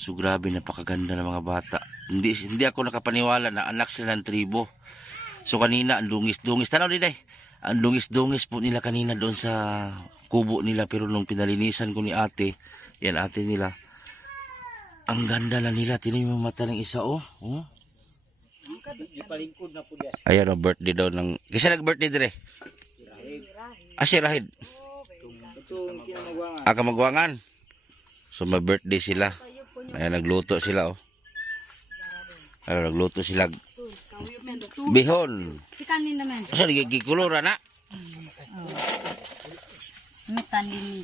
So grabe, napakaganda ng mga bata. Hindi ako nakapaniwala na anak sila ng tribo. So kanina ang dungis-dungis. Tanaw din ang dungis-dungis po nila kanina doon sa kubo nila. Pero nung pinalinisan ko ni ate, yan ate nila, ang ganda na nila. Tinan mo mata ng isa oh. Ayan o, birthday daw ng... Kasi nag-birthday dire? Si Rahid. Kamagwangan. So may birthday sila. Ayan, nagluto sila oh. Nagluto sila bihon. Kanin naman. Asa gikulura na? Ano kanin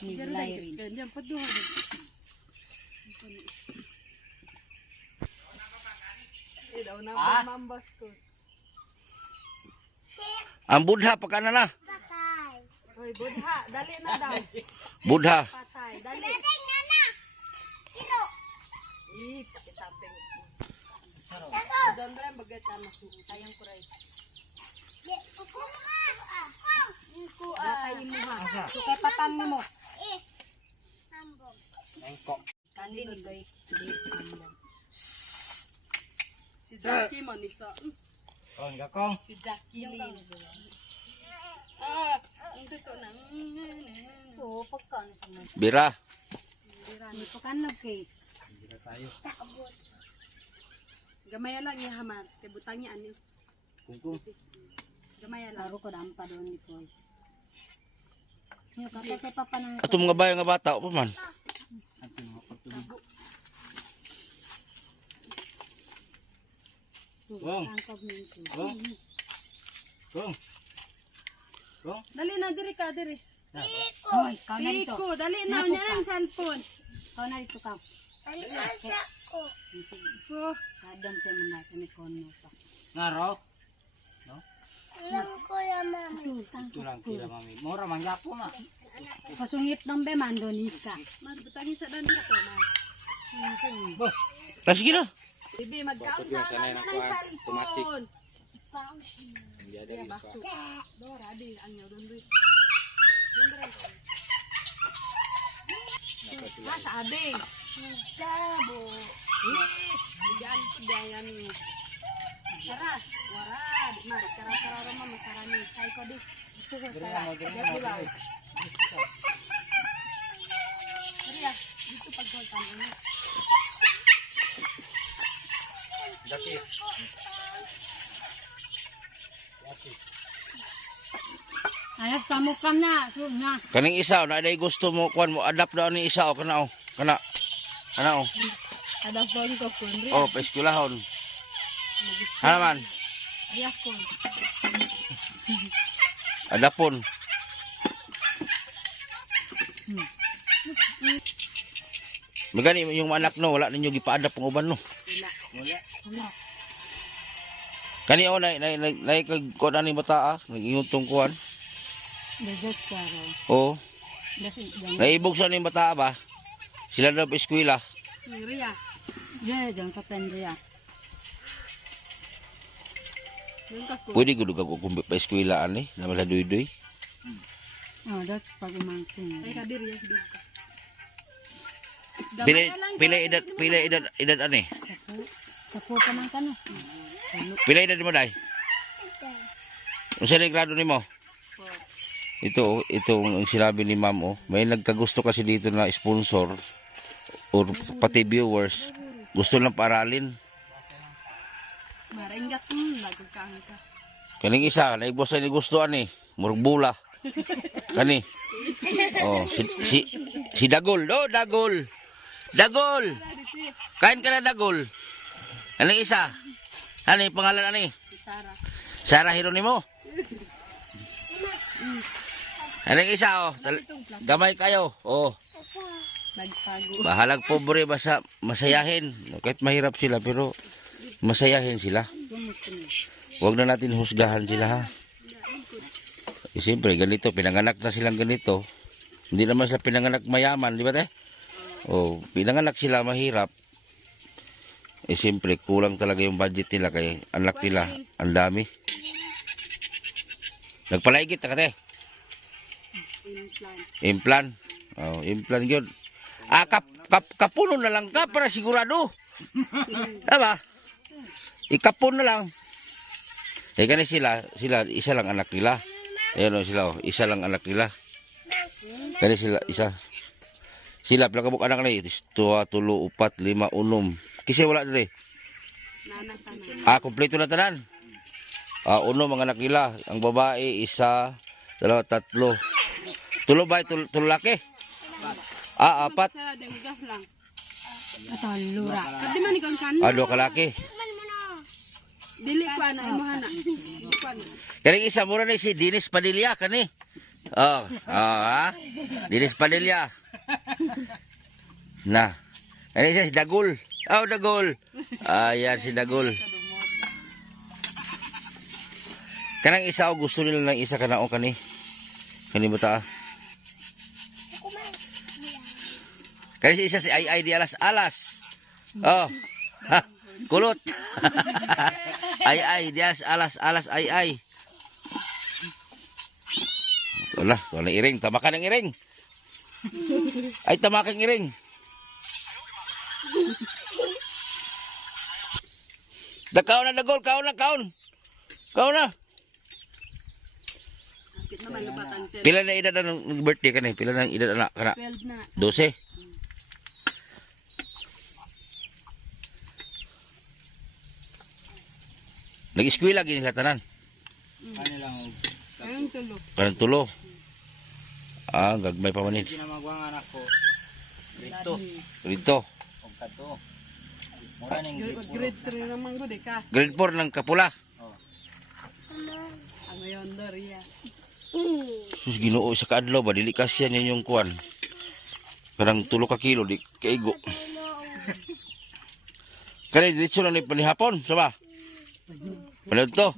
ni Lyrin? Ganyan pa doon. Daw na mambas ko. Ang budha pagkana na. Oy, budha, dali na daw. Budha. Patay, dali. Pakisamping. Doon ba ang bagat na ayang kuray. Batay mo ha. Sukay patang mo. Kanin doy. Si Jackie manisa. Si Jackie Lin. Ang totoo na. Oo, pagkaan sa mga. Bira. May pagkaan na cake. Gamaya lang niya haman. Kay butang niya ano. Kungkung. Gamaya lang. Laro ko dampa doon dito. Ngayon, kapag kay papa ng... Ato mga bayo nga bata pa man. Dali na diri ka diri. Hoy, kau na dito. Piko, dali na niya ang cellphone. Kau na dito ka. Piko. Kadang pa man natin ni kono pa. Ngaro? Tulang Kila mami. Mura mangyapo na. Pasungit ng be mandonis ka. Mas butangi sa dan ka na. Sige na. Bibi magkaon sa ng cellphone. Ya baso. Dora di ang nyaw don dui. Mas ading. Dabo. Diyan diyan ni. Tara, wara, di mari cara-cara ramah makarani. Kai ko di. Ya, itu pagkutan ini. Dati. Ayat kamu kam na, na. Kaning isa na day gusto mo kuan mo adapt daw ni isa o kana o. Kana. Kana o. Ada phone ko kun. Oh, paeskwelahon. Ano man? Dia kun. Adapon. Magani yung anak no, wala ninyo gipaadap ang uban no. Wala. Kani o nay kag kuan ani bata nag-ingon tong kuan. Begot ka ro. Oo. Dasi jang. Naibog sa ni bata ba? Sila daw pa eskwela. Ria. Ya, jang ka pendya. Yung ka kun. Pwede gud ako kung pa eskwela ani, na mala duy-duy. Oh, das pag umangkin. Ay ka diri yung dug ka. Pila edad ani? Sapo pa man kano. Pila edad mo dai? Unsa ni grado nimo? Ito ang sinabi ni ma'am oh. May nagkagusto kasi dito na sponsor or pati viewers. Gusto lang paralin. Maringgat lagog ka ang ka. Kaning isa, naibos sa ni gusto ani, murag bula. Kani. Oh, si Dagol, oh, Dagol. Dagol. Kain ka na Dagol. Kaning isa. Ano yung pangalan ani? Si Sarah. Sarah Hironimo. Kaning isa oh, gamay kayo. Oh. Nagpago. Bahalag pobre basta masayahin. Kahit mahirap sila pero masayahin sila. Huwag na natin husgahan sila ha. Siyempre ganito, pinanganak na silang ganito. Hindi naman sila pinanganak mayaman, di ba te? O, pinanganak sila mahirap. Siyempre kulang talaga yung budget nila kaya anak nila ang dami. Nagpalaigit na ka te? Implant. Implant. Oh, implant yun. Kapuno na lang ka para sigurado. Diba? Ikapon na lang. Eh kani sila isa lang anak nila. Ayun sila, isa lang anak nila. Kani sila isa. Sila pila kabuk anak ni 2, 3, 4, 5, 6. Kasi wala dire. Nanak tanan. Kompleto na tanan. Unom ang anak nila. Ang babae, 1, 2, 3. Tulo ba? Tulo laki? 4. Sara deng gas lang. Atalura. Kadi man ikon kan. 2 kalaki. Dili ko ana imo hana. Kuan. Kani isa mura ni si Dinis Padilla kani. Ha? Dinis Padilla. Na. Kani siya si Dagul. Dagul. Ayan si Dagul. Kanang isa gusto nila ng isa kanao kani. Kani bata. Kani si isa si ay di alas-alas. Ha, kulot. Ay dias alas ay. Wala iring, tamakan ng iring. Ay tamakan ng iring. Kaon na Dagol, kaon na. Kapit naman lubatan sir. Pila na edad ng birthday ka na? Pila na edad anak ka na? 12 na. 12. Nag-eskwela gini sa tanan. Ano lang, Ayun tulo. Parang tulo. Gagmay pa manin. hindi na magwang anak ko. Dito. Kung kato. Mura ning Grade 3 naman gud ka. Grade 4 ng Kapula. Ano yon Doria. Sus Ginoo sa kaadlaw ba dili kasya ninyong kuan. Parang 3 ka kilo di kaigo. Kani diretso na ni panihapon, sama. Panood to.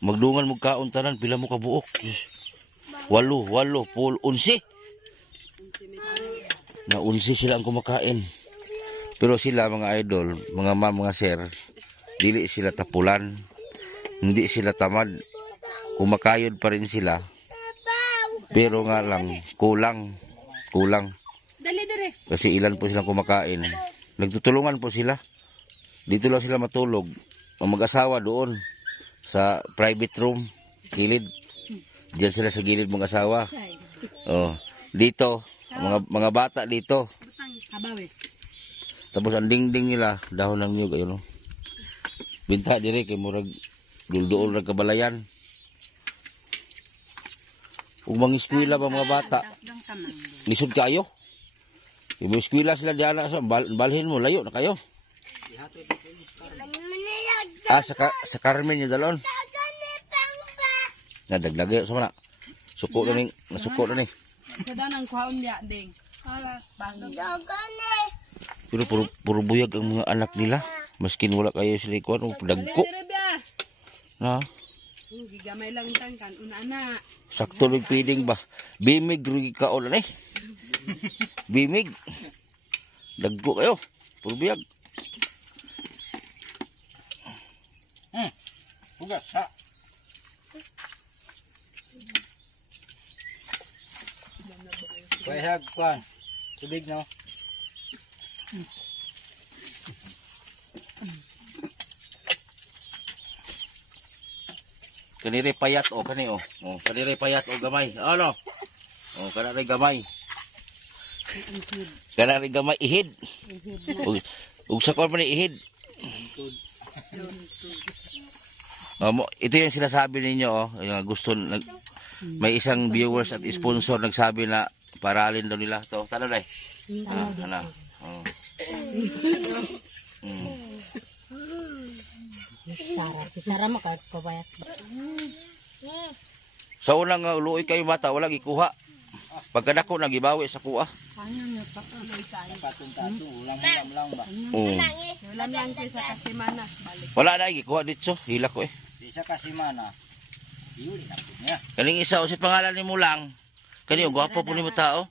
Magdungan mo kaon tanan pila mo ka buok. 8, 11. Na 11 sila ang kumakain. Pero sila mga idol, mga ma'am, mga sir, dili sila tapulan. Hindi sila tamad. Kumakayod pa rin sila. Pero nga lang kulang. Dali dire. Kasi ilan po silang kumakain. Nagtutulungan po sila. Dito lang sila matulog. Ang mag-asawa doon sa private room, gilid. Diyan sila sa gilid mga asawa. Dito, mga bata dito. Habawi. Tapos ang dingding nila, dahon ng niyog, ayun. Binta dire kay murag duldool ng kabalayan. Ug mga eskwela ba mga bata, lisod kayo. Yung mga eskwela sila diana sa balhin mo, layo na kayo. Sa Carmen yung dalon. Nadagdag sama na. Suko na ning, nasuko na ni. Kada nang kwaon ya ding. Pero puro buyag ang mga anak nila. Maskin wala kayo sila ikuan o padagko. Na, Gigamay lang tangkan una ana. sakto lang feeding ba. Bimig rugi kaon na ni. Bimig. Dagko kayo. Puro buyag. hugas ha. Pahag kuan. Tubig no. Kanire payat o kani o. Kanire payat o gamay. Ano? Kanire gamay. Kanire gamay ihid. Ug sa kon pa ni ihid. Ito yung sinasabi ninyo yung gusto may isang viewers at sponsor nagsabi na paralin daw nila to. Tala dai. Ana. Si Sarah makapayat. Sa unang luoy kayo bata wala gikuha. Pagkadako nagibawi sa kuha. Patuntato, ulam lang ba. Ulam lang ko sa kasimana. Balik. Wala na gikuha dito. Hila ko Di sa kasimana. Yun na po niya. Kaning isa o si pangalan ni mo lang. Kani o gwapo po ni mo tao.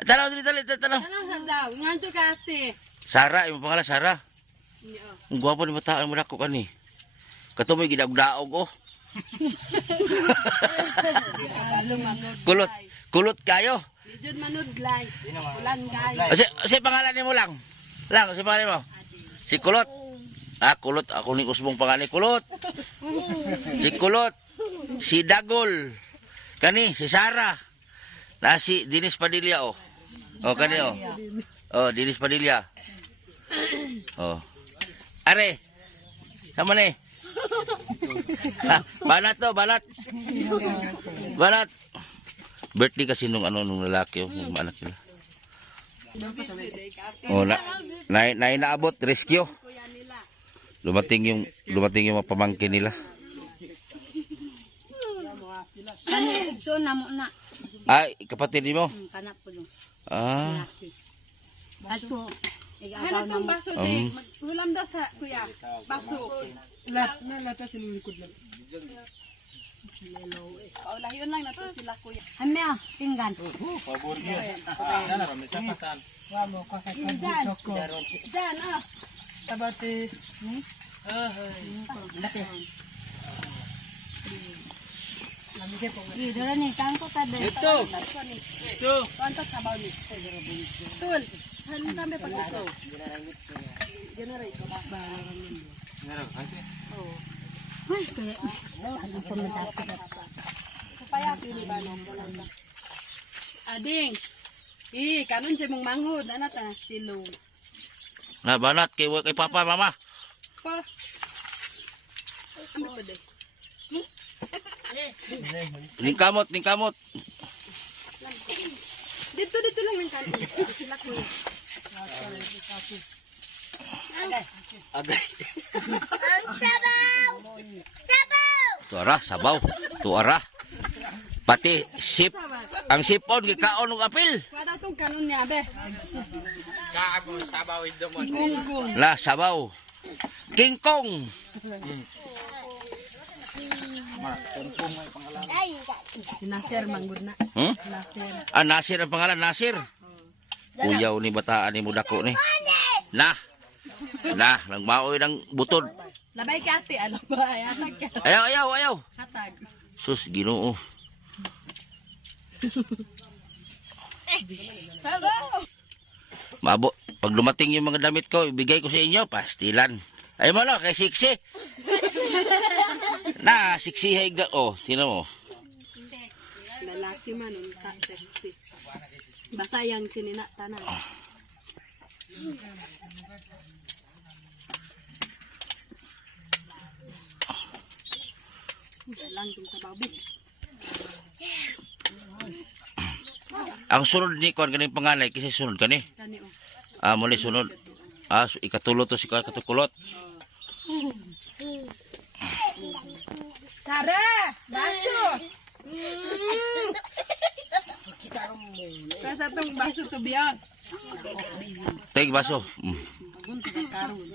Tanaw dili tanaw. Ano sa daw? Nganto ka ate. Sara, imong pangalan Sara. Iyo. Ang gwapo ni mo tao mo dako kani. Katumoy gidagdaog Kulot. Kulot kayo. Medyo manudlay. Ulan kayo. Si pangalan mo lang. Lang, si pangalan mo. Si Kulot. Ah, Kulot. Ako ni usbong pangalan. Kulot. Si Kulot. Si Dagol. Kani, si Sarah. Na si Dinis Padilla, oh. Oh, kani, oh. Oh, Dinis Padilla. Oh. Are. Sama ni. Ha, banat to, banat. Banat. Birthday kasi nung lalaki, oh, nung anak nila. Oh, naabot rescue. Lumating yung mga pamangkin nila. Kani, so na mo na. Ay, kapatid mo. Kanak po dong. Ah. Ato. Hanap ng baso din. Maghulam daw sa kuya. Baso. Oh, lahiyon lang na to sila kuya. Hame ah, pinggan. Diyan. Diyan, ah. Dito ni tangko ta de. Kuantas sabaw ni. Tul. Hanin kami pag ito. Generate. Ay, kaya. Ano po matapos. Supaya pili ba nung wala. Ading. Kanon siya mong manghod. Ano ta? Silong. Na banat kay papa mama. Pa. Ano pa de? Ning kamot. Dito lang yung kanin. Sila kuya. Agay. Tuara. Pati sip. Ang sipon gikaon ng apil. Wala tong kanon niya be. La sabaw. King Kong. Si Nasir manggod na. Hmm? Nasir. Ah, Nasir ang pangalan, Nasir. Kuyaw ni bataan ni mudako ni. Nah, nang maoy ng butod. Labay ka ate, ano ba? Hatag ka. Ayaw. Hatag. Sus, Ginoo. Maabot. Pag dumating yung mga damit ko, ibigay ko sa inyo, pastilan. Ay mo na, kay siksi. Na, siksi haig. Oh, sino mo? Lalaki man, unta, sexy. Basta yung sinina, tanan. Lang kung sa babi. Ang sunod ni Kwan kaning panganay, kasi sunod ka ni. Kani o. Ah, muli sunod. Ah, ikatulo to si Katukulot. Sara! Baso! Kasa tong baso to biyag. Teg baso. Agun to karon.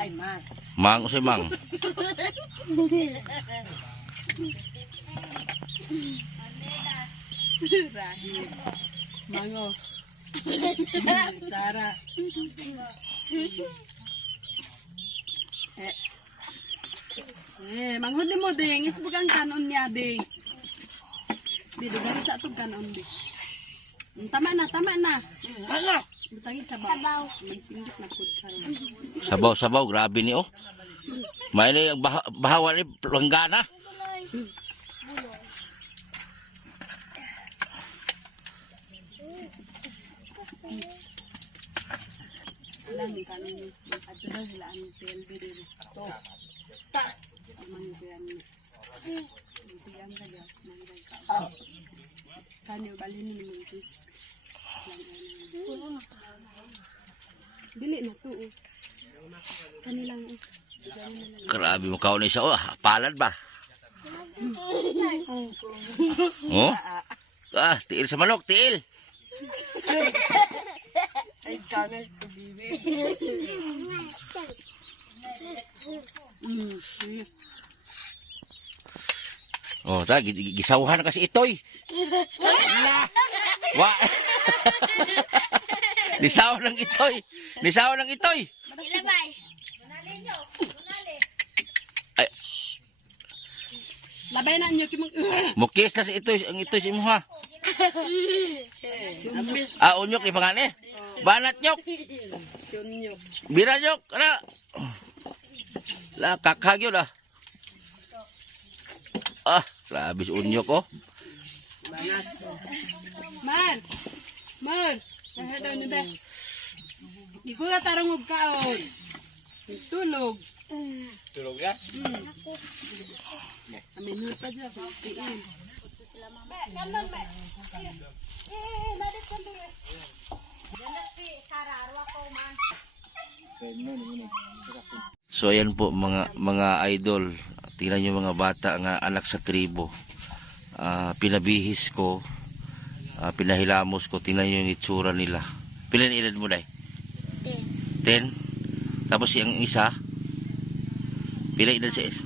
Ay man. Mang usay mang. Rahim. Mango. Sara. Manghod ni mo ding, isbugang kanon niya ding. Bidugan sa atong kanon di. Tama na. Butangi sabaw. Magsinggit na pud karon. Sabaw, grabe ni oh. May ni ang bahawan ni langgana. Ilang yung kanon ni. Ato daw sila ang PLB din. To. Amang yan ni. Tiyan ka dyan. Nanggay ka. Kanyo balin ni Moses. Dili na to. Kanilang Grabe mo kaon isa oh, palad ba? Oh? Ah, tiil sa manok, tiil. ay kanas to bibi. Oh, ta gisawhan na kasi itoy. Na. Wa. Nisaw ng itoy. Ilabay. Ay. Labay na nyo kimang Mukis na si ito, ang ito si mo ha. Sumis. Unyok ipangani. Banat nyok. Sunyok. Bira nyok. Ano? La kakagyo lah. Grabe si unyok oh. Banat. Man. Man. Kahit daw ni be. Di ko na tarong og kaon. Tulog. Tulog ya? Amin pa dyan. Piin. So ayan po mga idol. Tingnan niyo mga bata nga anak sa tribo. Pinabihis ko. Pinahilamos ko. Tingnan niyo yung itsura nila. Pila na edad mo day? 10. Tapos yung isa pila edad sa 5.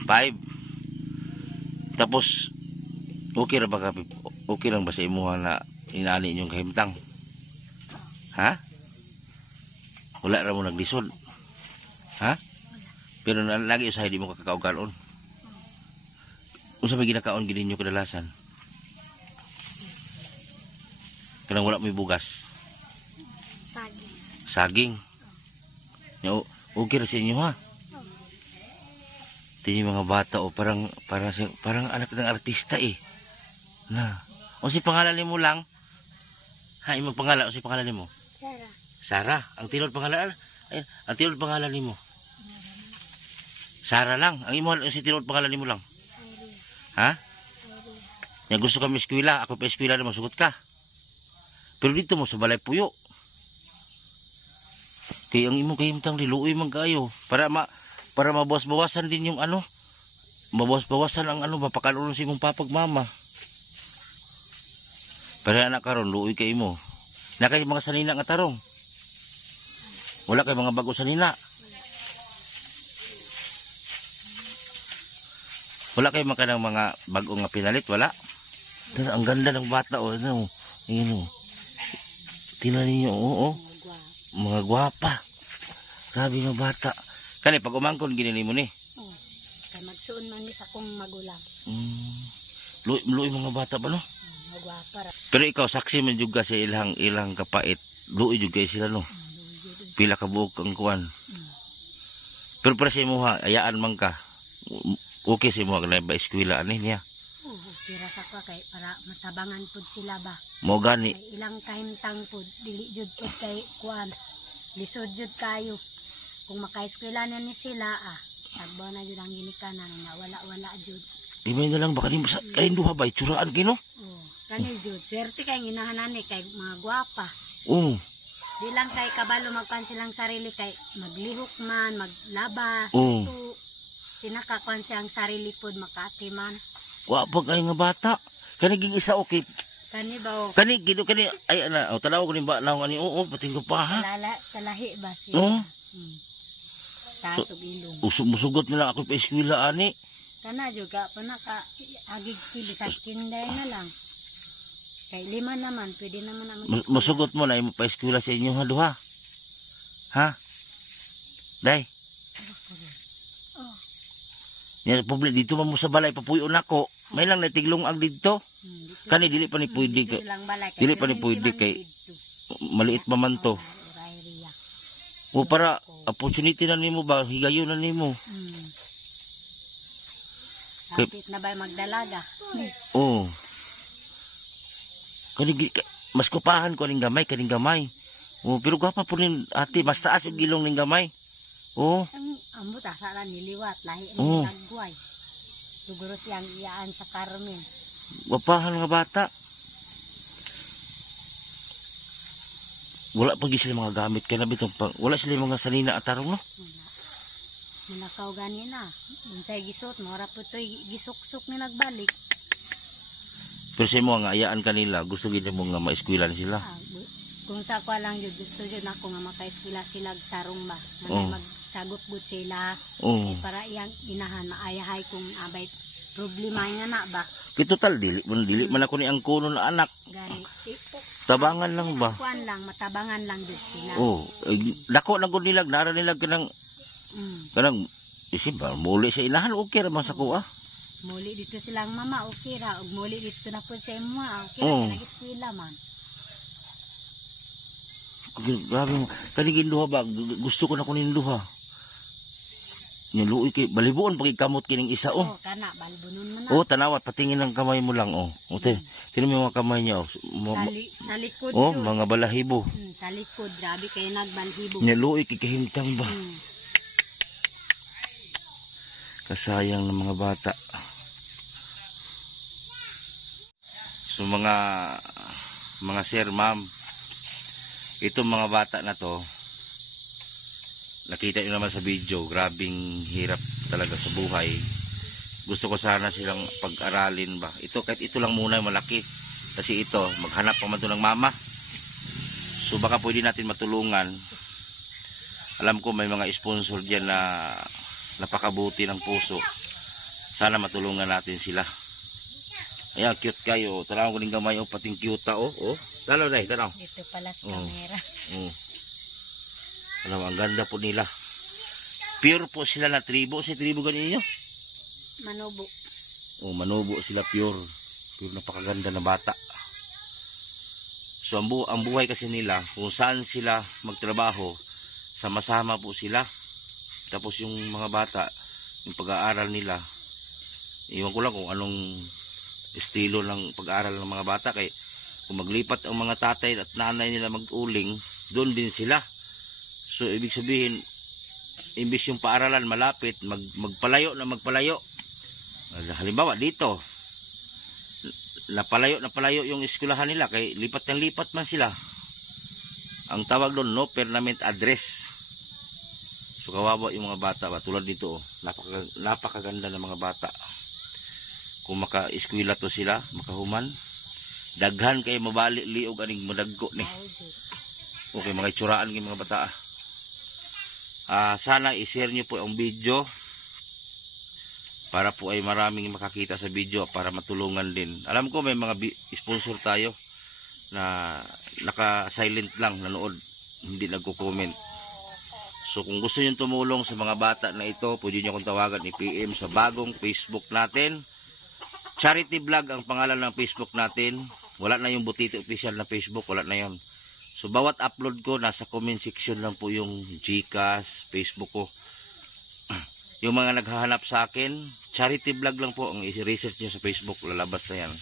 Tapos okay ra ba ka? Okay lang ba sa imuha na inaani inyong kahimtang? Ha? Wala ra mo naglisod. Ha? Pero lagi usahay di mo kakakaon-kaon. Unsa may ginakaon gid ninyo kadalasan? Kanang wala may bugas. Saging. Nya okay ra sa inyo ha. Tingin mga bata parang anak ng artista eh. Na. O si pangalan nimo lang? Ha, imong pangalan o si pangalan nimo? Sarah. Ang tinod pangalan? Ay, ang tinod pangalan nimo? Sarah lang. Ang imo si tinod pangalan nimo lang? Ha? Nya gusto kami eskwela, ako pa eskwela na masugot ka. Pero dito mo sa balay puyo. Kaya ang imong kahimtang liluoy man kayo para mabawas-bawasan din yung ano. Mabawas-bawasan ang ano mapakanon si imong papag mama. Para anak karon luoy kay mo. Na kay mga sanina nga tarong. Wala kay mga bago sanina. Wala kay makanang mga bago nga pinalit, wala. Pero ang ganda ng bata oh, ano. Ayun oh. Tingnan niyo oh. Mga gwapa. Grabe nga bata. Kani pag umangkon ginini mo ni. Kay magsuon man ni sa kong magulang. Luoy mga bata ba no? Magwapa ra. Pero ikaw saksi man jud ka sa ilang kapait. Luoy jud kay sila no. Pila ka buok ang kuan. Pero para sa imo ha, ayaan man ka. Okay sa imo na ba eskwela ani niya. Pira sa ka kay para matabangan pud sila ba. Mo gani. Kay ilang kahimtang pud dili jud pud kay kuan. Lisod jud kayo. Kung makaeskwela na ni sila tagbaw na jud ang ginikanan na wala jud. Di may na lang baka di mo sa kain duha ba itsuraan kay no? Kani jud swerte kay ginahanan ni kay mga gwapa. Di lang kay kabalo magpan silang sarili kay maglihok man, maglaba, ito. Tinakakuan siyang sarili pod makati man. Wa pa kay nga bata. Kani ging isa okay. Kani ba o? Kani gido kani ay ana tanaw ko ni ba naw ani pating ko pa ha. Kalahi ba siya? Tasog ilong. Musugot nila ako pa eskwela ani. Kana juga pa naka agig kili sa kinday na lang. Kay 5 naman, pwede naman naman. Musugot mo na imo pa eskwela sa inyo ha duha. Ha? Day. Nya public dito man mo sa balay papuyon nako. May lang natiglong ag dito. Kani dili pa ni pwede kay. Dili pa ni pwede kay maliit pa man to. O para opportunity na nimo ba higayon na nimo. Sakit na ba magdalaga? Kani mas kupahan ko ning gamay kaning gamay. Pero gwapa po rin ate mas taas yung gilong ning gamay. Ang buta sa niliwat lahi ni nagguay. Siguro siyang iyaan sa Carmen. Gwapahan nga bata. Wala pag sila mga gamit kay na bitong wala sila mga sanina at tarong no. Manakaw gani na. Unsay gisot mora po toy gisuksok ni nagbalik. Pero sa imo nga ayaan kanila gusto gid mo nga maeskwelan sila. Kung sa ko lang jud gusto jud nako nga makaeskwela sila tarong ba. Nga magsagop gud sila. Para iyang inahan maayahay kung abay problema niya na ba. Kay total dili man ako ni ang kuno na anak. Gani. Tabangan lang ba? Kuan lang matabangan lang jud sila. Dako na gud nilag nara nilag kanang kanang isip ba muli sa inahan okay ra man sa ko Muli dito silang mama, okay ra. Ug muli dito na po sa imo, okay Oo. ra. Nag-eskwela man. Grabe mo. Kanigin duha ba? Gusto ko na kunin duha. Luoy kay balibuon pag ikamot kining isa oh. Oh, kana, balbunon mo na. Oh, tanawa patingin ng kamay mo lang oh. Ote, tinan mo yung mga kamay niya oh. Sa likod Oh, yun. mga balahibo. Sa likod, grabe kayo nagbalhibo. Luoy kay kahimtang ba? Hmm. Kasayang ng mga bata. So mga sir, ma'am, itong mga bata na to, nakita nyo naman sa video, grabing hirap talaga sa buhay. Gusto ko sana silang pag-aralin ba. Ito, kahit ito lang muna yung malaki. Kasi ito, maghanap pa man ito ng mama. So baka pwede natin matulungan. Alam ko may mga sponsor dyan na napakabuti ng puso. Sana matulungan natin sila. Ayan, cute kayo. Tanaw ko ng gamay, pating cute oh. Tanaw na, tanaw. Dito pala sa Oh. camera. Alam, ang ganda po nila. Pure po sila na tribo. Si tribo ganyan nyo? Manubo. Oh, manubo sila pure. Pure, napakaganda na bata. So, ang buhay kasi nila, kung saan sila magtrabaho, sama-sama po sila. Tapos yung mga bata, yung pag-aaral nila, iwan ko lang kung anong estilo ng pag-aaral ng mga bata. Kaya kung maglipat ang mga tatay at nanay nila mag-uling, doon din sila. So, ibig sabihin, imbis yung paaralan malapit, magpalayo. Halimbawa, dito, napalayo yung eskwelahan nila, kay lipat ng lipat man sila. Ang tawag doon, no permanent address. So, kawawa yung mga bata ba? Tulad dito, napakaganda ng mga bata. Kung maka-eskwela to sila, makahuman, daghan kayo mabali, liog, aning madaggo ni. Okay, mga itsuraan ng mga bata. Sana i-share nyo po ang video para po ay maraming makakita sa video para matulungan din. Alam ko may mga sponsor tayo na naka-silent lang nanood, hindi nagko-comment. So kung gusto nyo tumulong sa mga bata na ito, pwede nyo akong tawagan ni PM sa bagong Facebook natin. Charity Vlog ang pangalan ng Facebook natin. Wala na yung Butiti Official na Facebook, wala na yun. So, bawat upload ko, nasa comment section lang po yung Gcash, Facebook ko. Yung mga naghahanap sa akin, charity vlog lang po. Ang i-research nyo sa Facebook, lalabas na yan.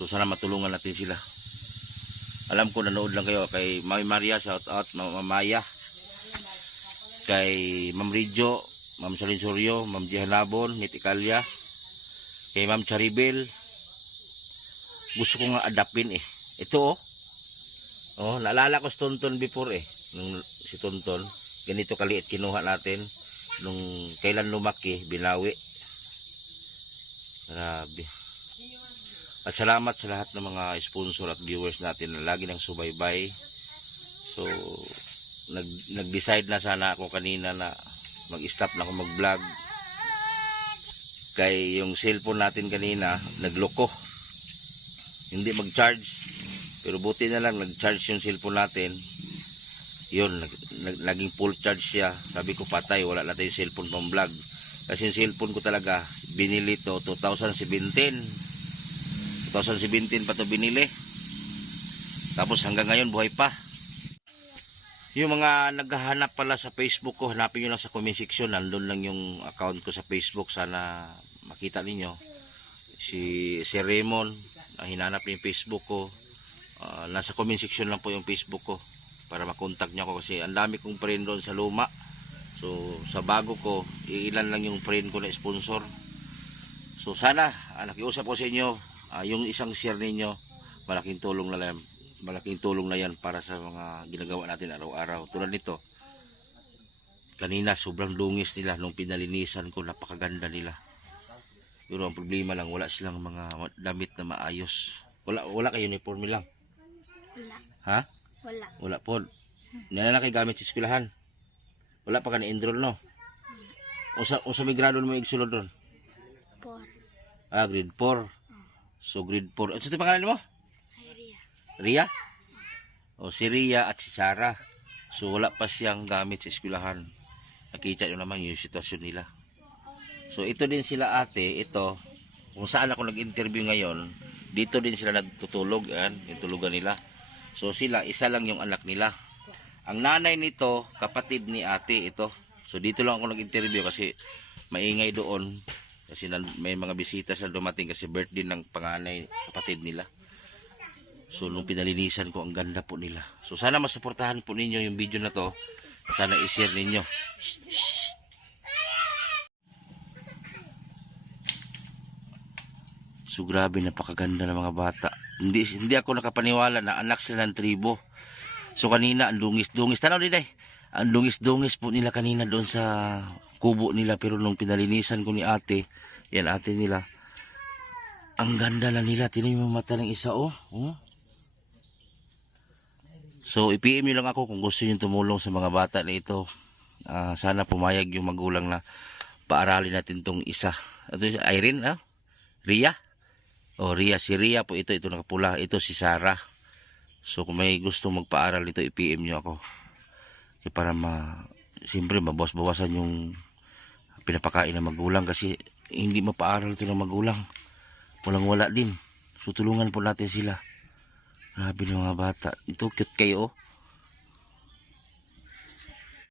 So, sana matulungan natin sila. Alam ko, nanood lang kayo. Kay Mami Maria, shout out, Mama Maya. Kay Ma'am Ridjo, Ma'am Salinsorio, Ma'am Jihanabon, Nitikalya. Kay Ma'am Charibel. Gusto ko nga adapin eh. Ito naalala ko si Tonton before nung si Tonton, ganito kaliit kinuha natin. Nung kailan lumaki, binawi. Grabe. At salamat sa lahat ng mga sponsor at viewers natin na lagi nang subaybay. So, nag-decide na sana ako kanina na mag-stop na ako mag-vlog. Kay yung cellphone natin kanina, nagloko. Hindi mag-charge. Pero buti na lang, nag-charge yung cellphone natin. Yun, naging full charge siya. Sabi ko patay, wala na tayong cellphone pang vlog. Kasi yung cellphone ko talaga, binili to 2017. 2017 pa to binili. Tapos hanggang ngayon, buhay pa. Yung mga naghahanap pala sa Facebook ko, hanapin nyo lang sa comment section. Nandun lang yung account ko sa Facebook. Sana makita ninyo. Si Raymond, hinanap niyo yung Facebook ko. Nasa comment section lang po yung Facebook ko para makontak niyo ako kasi ang dami kong friend doon sa luma. So sa bago ko, ilan lang yung friend ko na sponsor. So sana nakiusap ko sa inyo, yung isang share ninyo, malaking tulong na yan para sa mga ginagawa natin araw-araw. Tulad nito, kanina sobrang dungis nila nung pinalinisan ko, napakaganda nila. Pero ang problema lang, wala silang mga damit na maayos. Wala kayo uniforme lang. Wala. Ha? Wala. Wala po. Nana kay gamit sa eskwelahan. Wala pa ka na-enroll, no? Usa may grado mo igsulod doon? 4. Grade 4. So grade 4. Ano sa pangalan mo? Ria. Ria? Si Ria at si Sarah. So wala pa siyang gamit sa eskwelahan. Nakita nyo naman yung sitwasyon nila. So ito din sila ate, ito kung saan ako nag-interview ngayon, dito din sila nagtutulog, yan, yung tulugan nila. So sila, isa lang yung anak nila. Ang nanay nito, kapatid ni ate, ito. So dito lang ako nag-interview kasi maingay doon. Kasi may mga bisita sila dumating kasi birthday ng panganay, kapatid nila. So nung pinalinisan ko, ang ganda po nila. So sana masuportahan po ninyo yung video na to. Sana i-share ninyo. So grabe, napakaganda ng mga bata. Hindi ako nakapaniwala na anak sila ng tribo. So kanina ang dungis-dungis. Tanaw din ay. Ang dungis-dungis po nila kanina doon sa kubo nila. Pero nung pinalinisan ko ni ate, yan ate nila, ang ganda na nila. Tingnan mo mata ng isa, oh. So i-PM nyo lang ako kung gusto nyo tumulong sa mga bata na ito. Sana pumayag yung magulang na paaralin natin tong isa. Ito si Irene, Ria. Ria, si Ria po ito nakapula. Ito si Sarah. So kung may gusto magpaaral ito, i-PM nyo ako. Para siyempre mabawas-bawasan yung pinapakain ng magulang kasi hindi mapaaral ito ng magulang. Walang-wala din. So tulungan po natin sila. Grabe ng mga bata. Ito cute kayo, oh.